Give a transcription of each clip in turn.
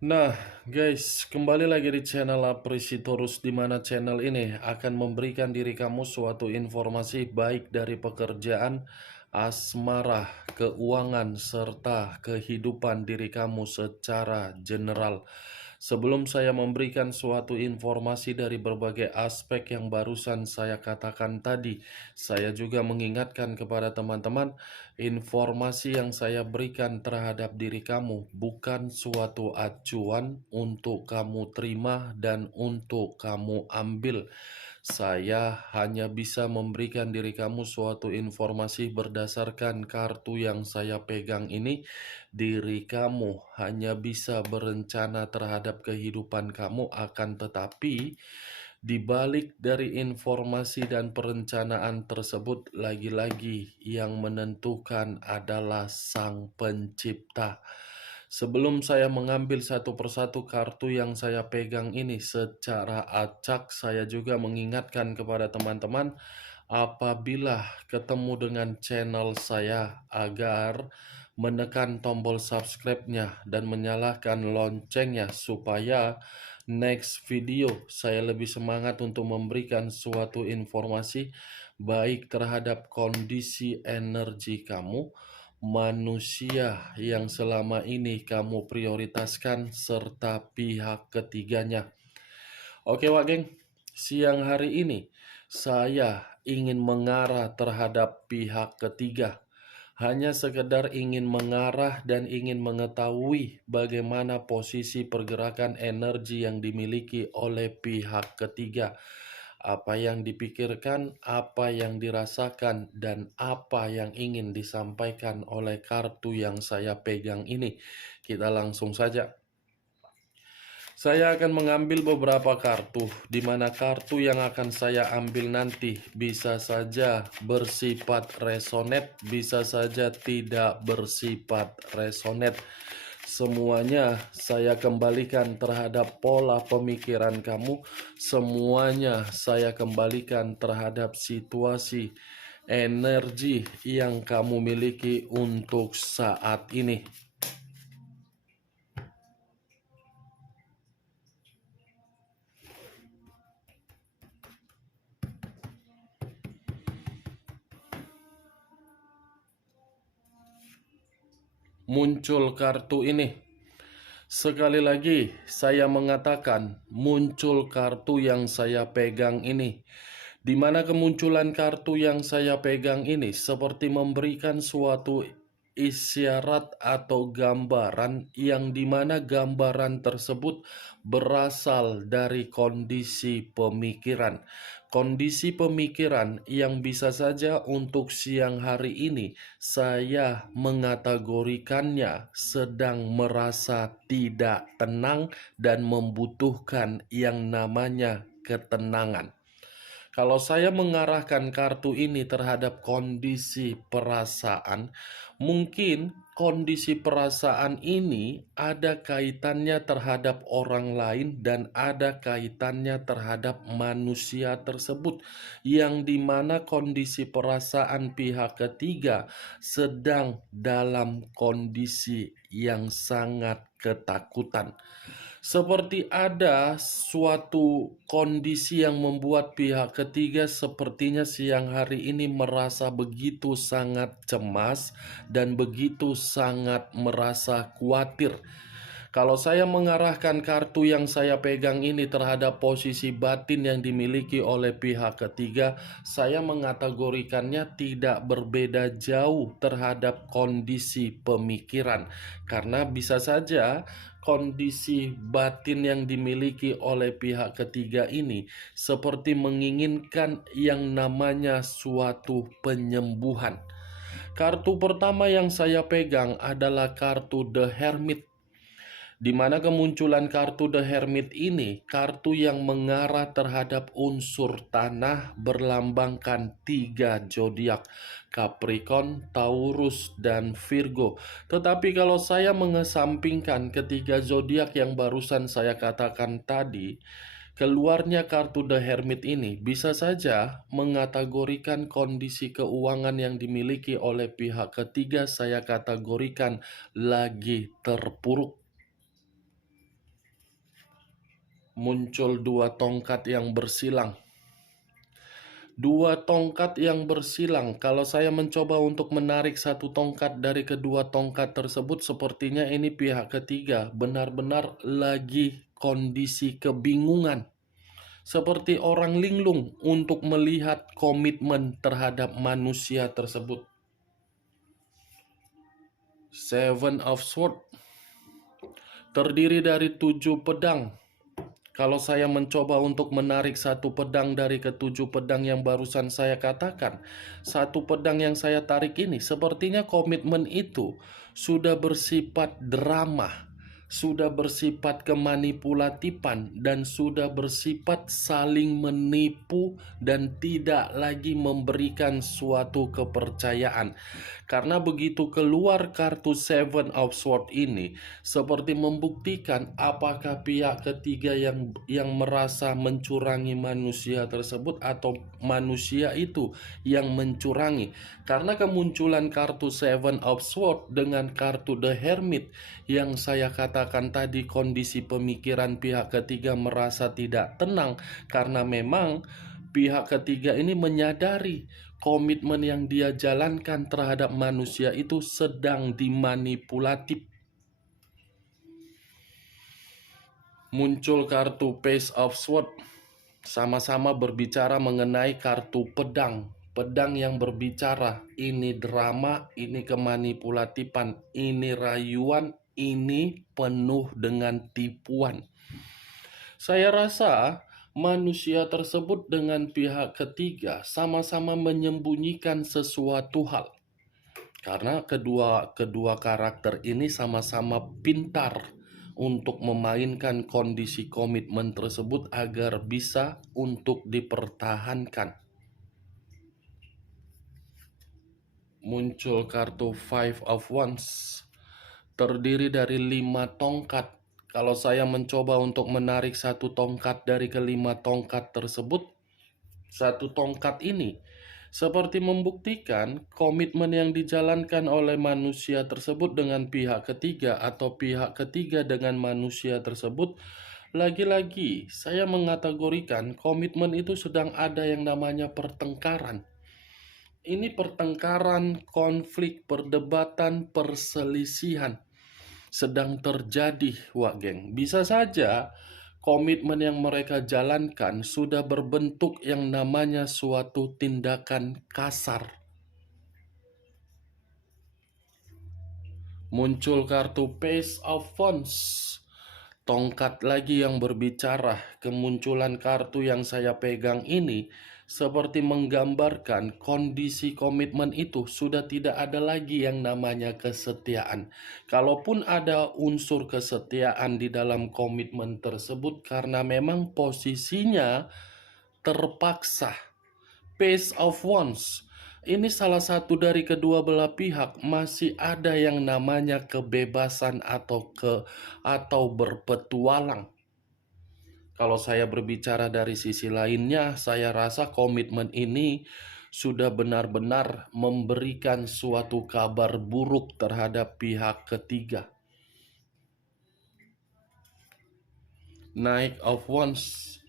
Nah, guys, kembali lagi di channel Apresitorus, di mana channel ini akan memberikan diri kamu suatu informasi baik dari pekerjaan, asmara, keuangan, serta kehidupan diri kamu secara general. Sebelum saya memberikan suatu informasi dari berbagai aspek yang barusan saya katakan tadi, saya juga mengingatkan kepada teman-teman, informasi yang saya berikan terhadap diri kamu bukan suatu acuan untuk kamu terima dan untuk kamu ambil. Saya hanya bisa memberikan diri kamu suatu informasi berdasarkan kartu yang saya pegang ini. Diri kamu hanya bisa berencana terhadap kehidupan kamu, akan tetapi di balik dari informasi dan perencanaan tersebut, lagi-lagi yang menentukan adalah Sang Pencipta. Sebelum saya mengambil satu persatu kartu yang saya pegang ini secara acak, saya juga mengingatkan kepada teman-teman, apabila ketemu dengan channel saya, agar menekan tombol subscribe-nya dan menyalakan loncengnya supaya next video saya lebih semangat untuk memberikan suatu informasi baik terhadap kondisi energi kamu, manusia yang selama ini kamu prioritaskan, serta pihak ketiganya. Oke Wak Geng, siang hari ini saya ingin mengarah terhadap pihak ketiga. Hanya sekedar ingin mengarah dan ingin mengetahui bagaimana posisi pergerakan energi yang dimiliki oleh pihak ketiga. Apa yang dipikirkan, apa yang dirasakan, dan apa yang ingin disampaikan oleh kartu yang saya pegang ini. Kita langsung saja. Saya akan mengambil beberapa kartu, di mana kartu yang akan saya ambil nanti bisa saja bersifat resonet, bisa saja tidak bersifat resonet. Semuanya saya kembalikan terhadap pola pemikiran kamu, semuanya saya kembalikan terhadap situasi energi yang kamu miliki untuk saat ini. Muncul kartu ini. Sekali lagi saya mengatakan, muncul kartu yang saya pegang ini. Di mana kemunculan kartu yang saya pegang ini seperti memberikan suatu isyarat atau gambaran, yang dimana gambaran tersebut berasal dari kondisi pemikiran. Kondisi pemikiran yang bisa saja untuk siang hari ini saya mengategorikannya sedang merasa tidak tenang dan membutuhkan yang namanya ketenangan. Kalau saya mengarahkan kartu ini terhadap kondisi perasaan, mungkin kondisi perasaan ini ada kaitannya terhadap orang lain dan ada kaitannya terhadap manusia tersebut, yang dimana kondisi perasaan pihak ketiga sedang dalam kondisi yang sangat ketakutan. Seperti ada suatu kondisi yang membuat pihak ketiga sepertinya siang hari ini merasa begitu sangat cemas dan begitu sangat merasa khawatir. Kalau saya mengarahkan kartu yang saya pegang ini terhadap posisi batin yang dimiliki oleh pihak ketiga, saya mengategorikannya tidak berbeda jauh terhadap kondisi pemikiran. Karena bisa saja kondisi batin yang dimiliki oleh pihak ketiga ini seperti menginginkan yang namanya suatu penyembuhan. Kartu pertama yang saya pegang adalah kartu The Hermit, di mana kemunculan kartu The Hermit ini, kartu yang mengarah terhadap unsur tanah, berlambangkan 3 zodiak, Capricorn, Taurus, dan Virgo. Tetapi kalau saya mengesampingkan ketiga zodiak yang barusan saya katakan tadi, keluarnya kartu The Hermit ini bisa saja mengategorikan kondisi keuangan yang dimiliki oleh pihak ketiga, saya kategorikan lagi terpuruk. Muncul dua tongkat yang bersilang. Dua tongkat yang bersilang. Kalau saya mencoba untuk menarik satu tongkat dari kedua tongkat tersebut, sepertinya ini pihak ketiga benar-benar lagi kondisi kebingungan. Seperti orang linglung untuk melihat komitmen terhadap manusia tersebut. Seven of Swords terdiri dari 7 pedang. Kalau saya mencoba untuk menarik satu pedang dari ketujuh pedang yang barusan saya katakan, satu pedang yang saya tarik ini sepertinya komitmen itu sudah bersifat drama, sudah bersifat kemanipulatifan, dan sudah bersifat saling menipu dan tidak lagi memberikan suatu kepercayaan. Karena begitu keluar kartu Seven of Swords ini, seperti membuktikan apakah pihak ketiga yang merasa mencurangi manusia tersebut atau manusia itu yang mencurangi. Karena kemunculan kartu Seven of Swords dengan kartu The Hermit yang saya katakan tadi, kondisi pemikiran pihak ketiga merasa tidak tenang karena memang pihak ketiga ini menyadari komitmen yang dia jalankan terhadap manusia itu sedang dimanipulatif. Muncul kartu Page of Swords, sama-sama berbicara mengenai kartu pedang. Pedang yang berbicara, ini drama, ini kemanipulatifan, ini rayuan, ini penuh dengan tipuan. Saya rasa manusia tersebut dengan pihak ketiga sama-sama menyembunyikan sesuatu hal. Karena kedua karakter ini sama-sama pintar untuk memainkan kondisi komitmen tersebut agar bisa untuk dipertahankan. Muncul kartu Five of Wands, terdiri dari 5 tongkat. Kalau saya mencoba untuk menarik satu tongkat dari kelima tongkat tersebut, satu tongkat ini seperti membuktikan komitmen yang dijalankan oleh manusia tersebut dengan pihak ketiga atau pihak ketiga dengan manusia tersebut. Lagi-lagi saya mengategorikan komitmen itu sedang ada yang namanya pertengkaran. Ini pertengkaran, konflik, perdebatan, perselisihan sedang terjadi, Wak Geng. Bisa saja komitmen yang mereka jalankan sudah berbentuk yang namanya suatu tindakan kasar. Muncul kartu Page of Wands, tongkat lagi yang berbicara. Kemunculan kartu yang saya pegang ini seperti menggambarkan kondisi komitmen itu sudah tidak ada lagi yang namanya kesetiaan. Kalaupun ada unsur kesetiaan di dalam komitmen tersebut, karena memang posisinya terpaksa. Page of Wands ini salah satu dari kedua belah pihak masih ada yang namanya kebebasan atau berpetualang. Kalau saya berbicara dari sisi lainnya, saya rasa komitmen ini sudah benar-benar memberikan suatu kabar buruk terhadap pihak ketiga. Knight of Wands,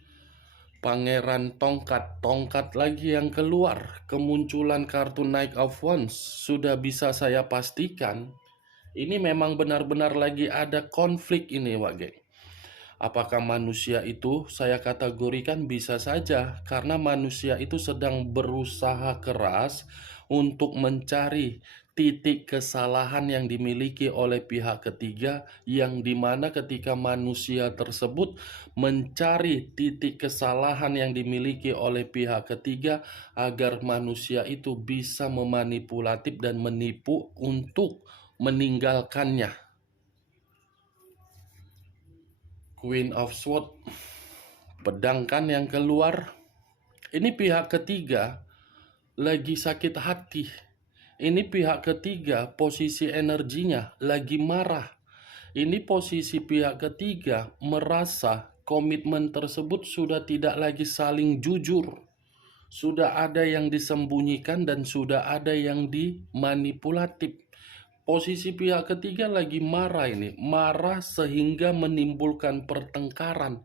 Pangeran Tongkat, tongkat lagi yang keluar. Kemunculan kartu Knight of Wands sudah bisa saya pastikan ini memang benar-benar lagi ada konflik ini, Wak Geng. Apakah manusia itu saya kategorikan bisa saja karena manusia itu sedang berusaha keras untuk mencari titik kesalahan yang dimiliki oleh pihak ketiga, yang dimana ketika manusia tersebut mencari titik kesalahan yang dimiliki oleh pihak ketiga agar manusia itu bisa memanipulatif dan menipu untuk meninggalkannya. Queen of Swords, pedang kan yang keluar. Ini pihak ketiga lagi sakit hati. Ini pihak ketiga posisi energinya lagi marah. Ini posisi pihak ketiga merasa komitmen tersebut sudah tidak lagi saling jujur. Sudah ada yang disembunyikan dan sudah ada yang dimanipulatif. Posisi pihak ketiga lagi marah ini, marah sehingga menimbulkan pertengkaran.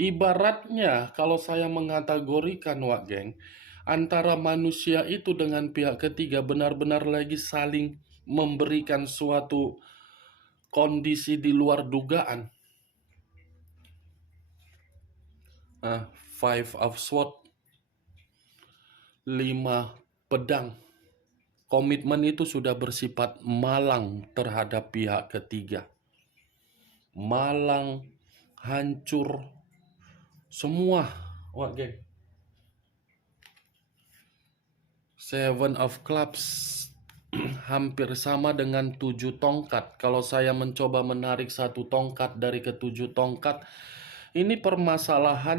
Ibaratnya kalau saya mengategorikan, Wak Geng, antara manusia itu dengan pihak ketiga benar-benar lagi saling memberikan suatu kondisi di luar dugaan. Five of Swords, 5 pedang. Komitmen itu sudah bersifat malang terhadap pihak ketiga. Malang, hancur, semua, Wak Geng. Seven of Clubs hampir sama dengan 7 tongkat. Kalau saya mencoba menarik 1 tongkat dari ke-7 tongkat, ini permasalahan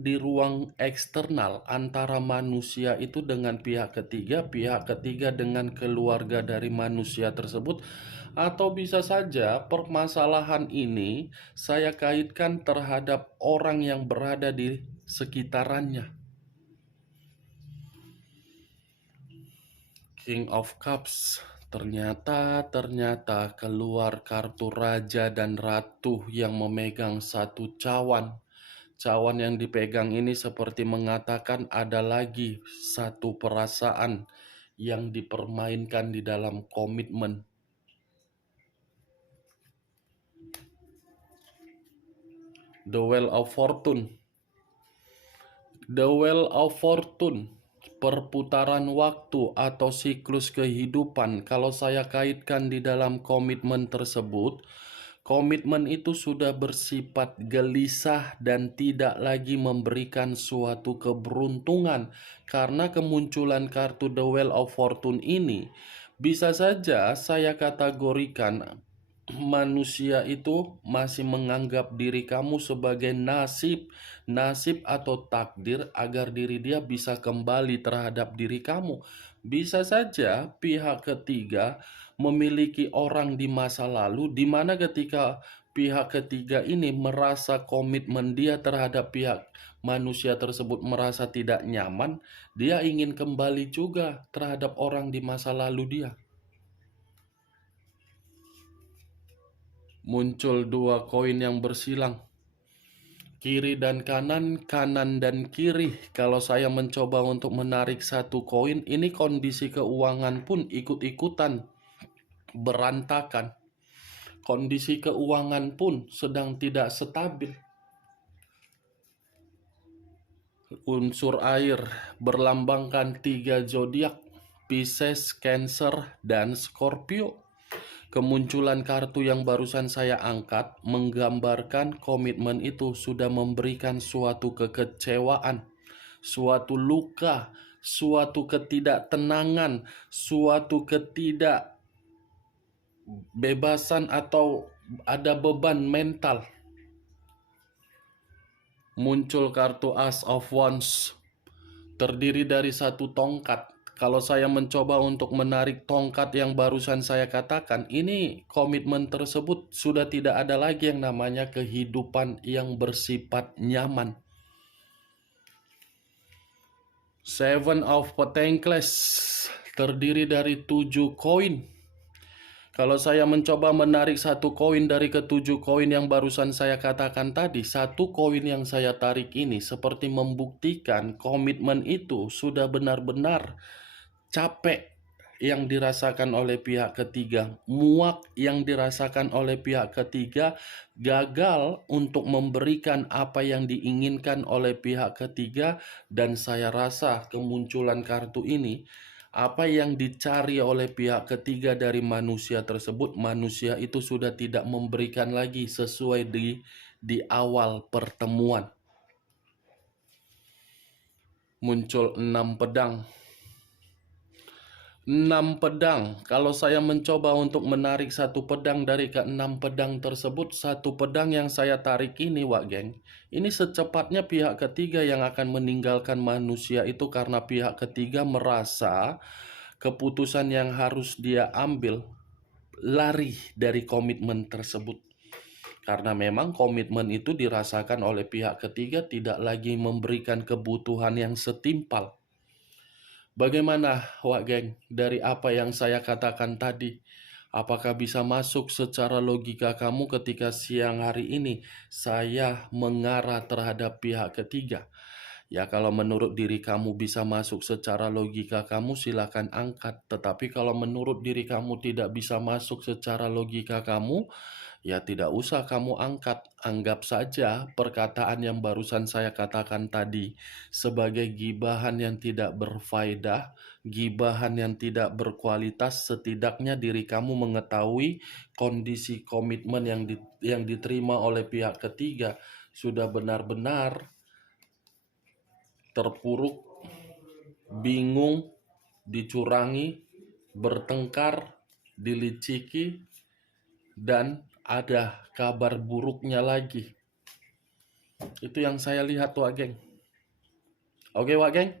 di ruang eksternal antara manusia itu dengan pihak ketiga dengan keluarga dari manusia tersebut, atau bisa saja permasalahan ini saya kaitkan terhadap orang yang berada di sekitarannya. King of Cups. Ternyata keluar kartu raja dan ratu yang memegang satu cawan. Cawan yang dipegang ini seperti mengatakan ada lagi satu perasaan yang dipermainkan di dalam komitmen. The Wheel of Fortune. The Wheel of Fortune, perputaran waktu atau siklus kehidupan. Kalau saya kaitkan di dalam komitmen tersebut, komitmen itu sudah bersifat gelisah dan tidak lagi memberikan suatu keberuntungan. Karena kemunculan kartu The Wheel of Fortune ini, bisa saja saya kategorikan manusia itu masih menganggap diri kamu sebagai nasib atau takdir agar diri dia bisa kembali terhadap diri kamu. Bisa saja pihak ketiga memiliki orang di masa lalu di mana ketika pihak ketiga ini merasa komitmen dia terhadap pihak manusia tersebut merasa tidak nyaman, dia ingin kembali juga terhadap orang di masa lalu dia. Muncul 2 koin yang bersilang, kiri dan kanan, kanan dan kiri. Kalau saya mencoba untuk menarik 1 koin, ini kondisi keuangan pun ikut-ikutan berantakan. Kondisi keuangan pun sedang tidak stabil. Unsur air berlambangkan 3 zodiak, Pisces, Cancer, dan Scorpio. Kemunculan kartu yang barusan saya angkat menggambarkan komitmen itu sudah memberikan suatu kekecewaan, suatu luka, suatu ketidaktenangan, suatu ketidakbebasan atau ada beban mental. Muncul kartu Ace of Wands, terdiri dari 1 tongkat. Kalau saya mencoba untuk menarik tongkat yang barusan saya katakan, ini komitmen tersebut sudah tidak ada lagi yang namanya kehidupan yang bersifat nyaman. Seven of Pentacles, terdiri dari 7 koin. Kalau saya mencoba menarik 1 koin dari ke-7 koin yang barusan saya katakan tadi, 1 koin yang saya tarik ini seperti membuktikan komitmen itu sudah benar-benar capek yang dirasakan oleh pihak ketiga, muak yang dirasakan oleh pihak ketiga, gagal untuk memberikan apa yang diinginkan oleh pihak ketiga, dan saya rasa kemunculan kartu ini, apa yang dicari oleh pihak ketiga dari manusia tersebut, manusia itu sudah tidak memberikan lagi sesuai di awal pertemuan. Muncul 6 pedang. 6 pedang. Kalau saya mencoba untuk menarik 1 pedang dari ke-6 pedang tersebut, 1 pedang yang saya tarik ini, Wak Geng, ini secepatnya pihak ketiga yang akan meninggalkan manusia itu karena pihak ketiga merasa keputusan yang harus dia ambil lari dari komitmen tersebut. Karena memang komitmen itu dirasakan oleh pihak ketiga tidak lagi memberikan kebutuhan yang setimpal. Bagaimana, Wak Geng, dari apa yang saya katakan tadi? Apakah bisa masuk secara logika kamu ketika siang hari ini saya mengarah terhadap pihak ketiga? Ya, kalau menurut diri kamu bisa masuk secara logika kamu, silakan angkat. Tetapi kalau menurut diri kamu tidak bisa masuk secara logika kamu, ya tidak usah kamu angkat. Anggap saja perkataan yang barusan saya katakan tadi sebagai gibahan yang tidak berfaedah, gibahan yang tidak berkualitas. Setidaknya diri kamu mengetahui kondisi komitmen yang diterima oleh pihak ketiga sudah benar-benar terpuruk, bingung, dicurangi, bertengkar, diliciki, dan ada kabar buruknya lagi. Itu yang saya lihat, Wak Geng. Oke, Wak Geng?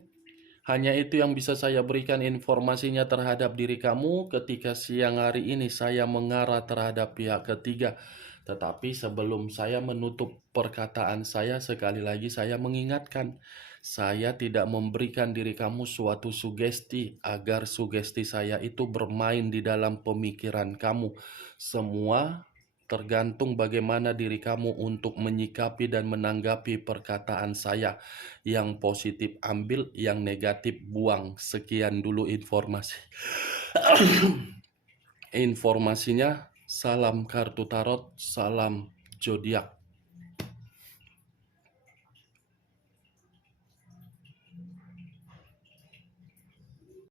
Hanya itu yang bisa saya berikan informasinya terhadap diri kamu ketika siang hari ini saya mengarah terhadap pihak ketiga. Tetapi sebelum saya menutup perkataan saya, sekali lagi saya mengingatkan, saya tidak memberikan diri kamu suatu sugesti agar sugesti saya itu bermain di dalam pemikiran kamu. Semua tergantung bagaimana diri kamu untuk menyikapi dan menanggapi perkataan saya. Yang positif ambil, yang negatif buang. Sekian dulu informasi. Informasinya, salam kartu tarot, salam zodiak.